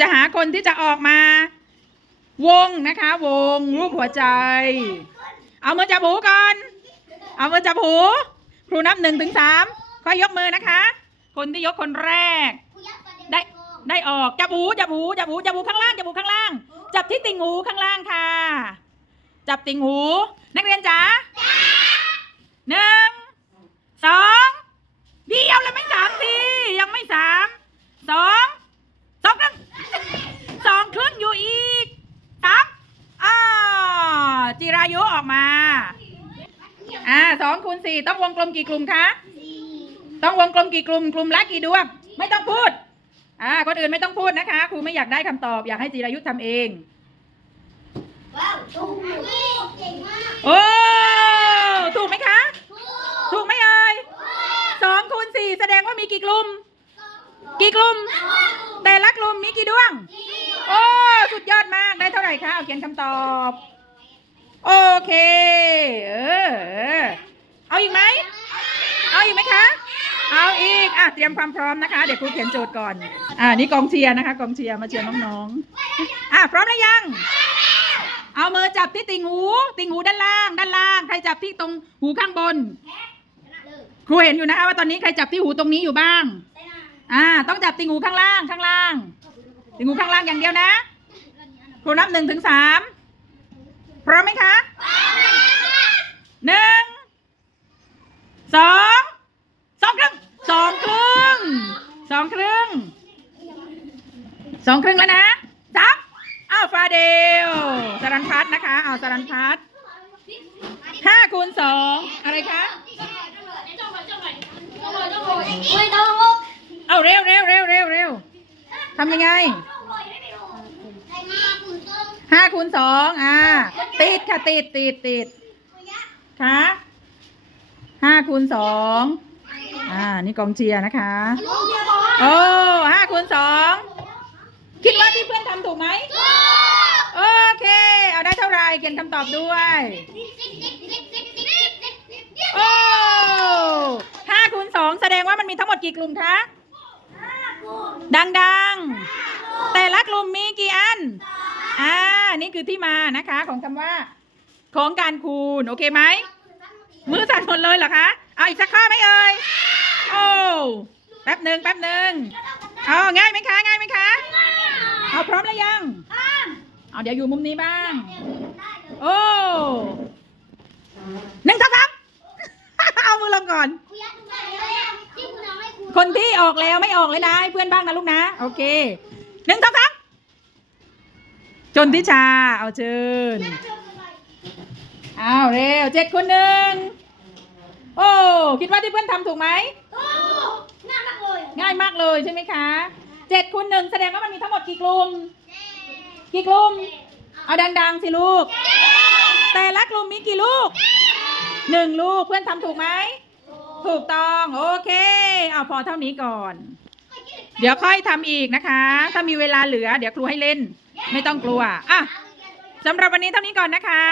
จะหาคนที่จะออกมา วงนะคะ วงรูปหัวใจ เอามือจับหูก่อน เอามือจับหูครูนับหนึ่งถึงสามค่อยยกมือนะคะ คนที่ยกคนแรก ได้ได้ออกจับหูจับหูจับหูจับหูข้างล่างจับหูข้างล่าง จับที่ติ่งหูข้างล่างค่ะ จับติ่งหู นักเรียนจ๋าหนึ่งสองเดียวแล้วไม่สามทียังไม่สามสองสองครึ่งสองครึ่งอยู่อีกสามอ่า จิรายุออกมา อ่าสองคูณสี่ต้องวงกลมกี่กลุ่มคะต้องวงกลมกี่กลุ่มกลุ่มละกี่ดวง ไม่ต้องพูด อ่าคนอื่นไม่ต้องพูดนะคะครูไม่อยากได้คำตอบ อยากให้จิรายุทธทำเองว้าวถูกเก่งมากโอ้ถูกไหมคะ ถูกไหมเอ่ยสองคูณสี่แสดงว่ามีกี่กลุ่ม กี่กลุ่ม แต่ละกลุ่มมีกี่ดวง โอ้ สุดยอดมากได้เท่าไหร่คะ เอาเขียนคำตอบ โอเคเออเออ เอาอีกไหม เอาอีกไหมคะ เอาอีก อะ เตรียมความพร้อมนะคะ เดี๋ยวครูเขียนโจทย์ก่อน อ่า นี่กองเชียร์นะคะ กองเชียร์มาเชียร์น้องๆ อะ พร้อมหรือยัง เอามือจับที่ติ่งหู ติ่งหูด้านล่าง ด้านล่าง ใครจับที่ตรงหูข้างบน ครูเห็นอยู่นะคะว่าตอนนี้ใครจับที่หูตรงนี้อยู่บ้าง อ่า ต้องจับติ่งหูข้างล่าง ข้างล่าง ติ่งหูข้างล่างอย่างเดียวนะ ครูนับหนึ่งถึงสาม พร้อมไหมคะหนึ่งสองสองครึ่งสองครึ่งสองครึ่งสองครึ่งแล้วนะสามอ้าวฟาเดลสรันพัฒนะคะเอาสรันพัฒห้าคูณสองอะไรคะเอาเร็วเร็วเร็วเร็วเร็วทำยังไง ห้าคูณสองอ่า ติดค่ะติดติดติดค่ะห้าคูณสองอ่า นี่กองเชียร์นะคะ โอ้ห้าคูณสองคิดว่าที่เพื่อนทำถูกไหมโอเค เอาได้เท่าไรเขียนคำตอบด้วย โอ้ห้าคูณสองแสดงว่ามันมีทั้งหมดกี่กลุ่มคะดังๆ แต่ละกลุ่มมีกี่อันอ่า นี่คือที่มานะคะ ของคำว่า ของการคูณโอเคไหมมือสั่นหมดเลยเหรอคะเอาอีกสักข้อไหมเอ่ยโอ้แป๊บหนึ่งแป๊บหนึ่งเอาง่ายไหมคะง่ายไหมคะเอาพร้อมแล้วยังเอาเดี๋ยวอยู่มุมนี้บ้าง โอ้หนึ่งสองสามเอามือลงก่อน คนที่ออกแล้วไม่ออกเลยนะให้เพื่อนบ้างนะลูกนะ โอเคหนึ่งสองสาม จนทิชา เอาเชิญเอาเร็วเจ็ดคนหนึ่งโอ้คิดว่าที่เพื่อนทำถูกไหมง่ายมากเลยใช่ไหมคะเจ็ดคูณหนึ่งแสดงว่ามันมีทั้งหมดกี่กลุ่มกี่กลุ่ม เอาดังๆสิลูก แต่ละกลุ่มมีกี่ลูกหนึ่งลูกเพื่อนทำถูกไหมถูกต้องโอเค เอาพอเท่านี้ก่อน เดี๋ยวค่อยทำอีกนะคะ ถ้ามีเวลาเหลือ เดี๋ยวครูให้เล่น ไม่ต้องกลัวอะสำหรับวันนี้เท่านี้ก่อนนะคะ